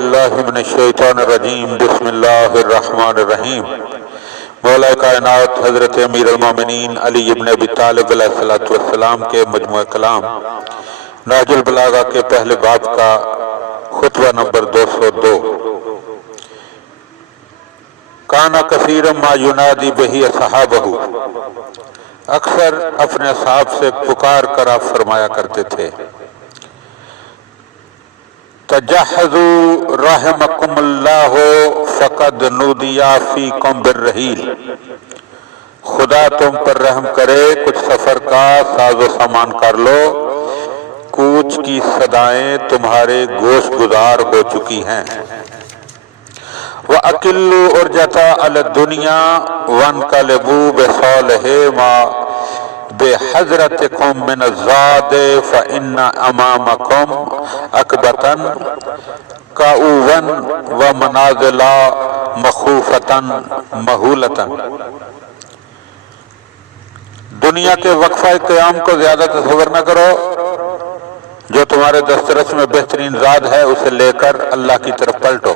बिल्लाहि मिनश्शैतानिर्रजीम बिस्मिल्लाहिर्रहमानिर्रहीम। मौला कायनात हज़रत अमीर अल-मोमिनीन अली इब्न अबी तालिब अलैहिस्सलातु वस्सलाम के मजमू कलाम नहजुल बलागा के पहले बाब का खुतबा नंबर 202। काना कसीरम मा युनादी बिही असहाबहु, अक्सर अपने असहाब से पुकार कर आप फरमाया करते थे, तजहज़ू रहमकुमुल्लाहु फ़क़द नूदिया फ़ीकुम बिर्रहील। खुदा तुम पर रहम करे, कुछ सफर का साजो सामान कर लो, कूच की सदाएं तुम्हारे गोश गुजार हो चुकी हैं। व अकिल्लु उर्जता अल दुनिया वन कलबू बेसौलहे मा बेहज़रतिकुम मिन ज़ादे फ़ इन्ना अमामकुम अकबतन काउवन व मनाज़िला मखूफतन महूलतन। दुनिया के वक्फा क़याम को ज्यादा तस्वर न करो, जो तुम्हारे दस्तरस में बेहतरीन ज़ाद है उसे लेकर अल्लाह की तरफ पलटो,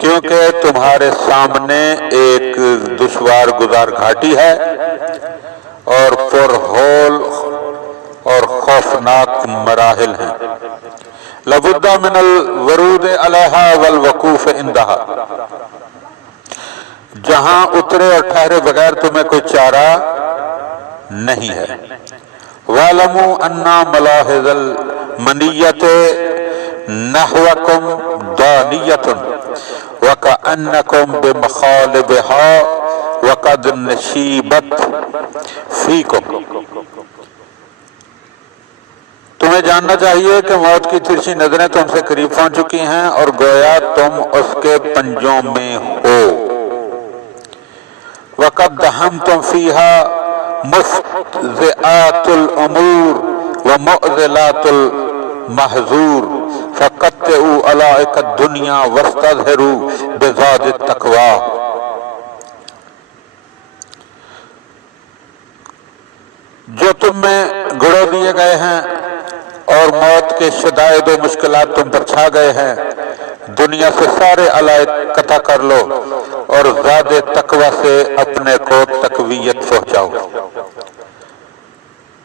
क्योंकि तुम्हारे सामने एक दुश्वार गुजार घाटी है और पुरहोल और खौफनाक मराहिल हैं। लबुद्दा मिनल वरूद अलैहा वल वकूफ इंदहा, जहां उतरे और ठहरे बगैर तुम्हें कोई चारा नहीं है। वालमू अन्ना मलाहिज़ल मनियते नहवकुम दानियतुन वकअन्नकुम बिमखालिबिहा वक़द नशीबत फीकुम। तुम्हें जानना चाहिए कि मौत की तिरछी नजरें तुमसे करीब पहुंच चुकी हैं और गोया तुम उसके पंजों में हो। वक़द दहमतुम फीहा मुफ़ज़िआतुल उमूर व मुअज़िलातुल महज़ूर फ़क़त्तऊ अलाइक दुनिया वस्तज़हिरू बिज़ादित तक़वा। जो तुम में गड़ो दिए गए हैं और मौत के शदायद व मुश्किलात तुम पर छा गए हैं, दुनिया से सारे अलाइक कता कर लो और ज़ादे तक़वा से अपने को तक़वियत पहुंचाओ।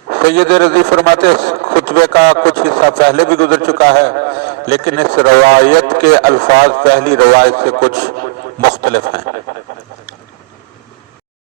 सैयद रज़ी फरमाते, खुतबे का कुछ हिस्सा पहले भी गुजर चुका है, लेकिन इस रवायत के अल्फाज पहली रवायत से कुछ मुख्तलिफ हैं।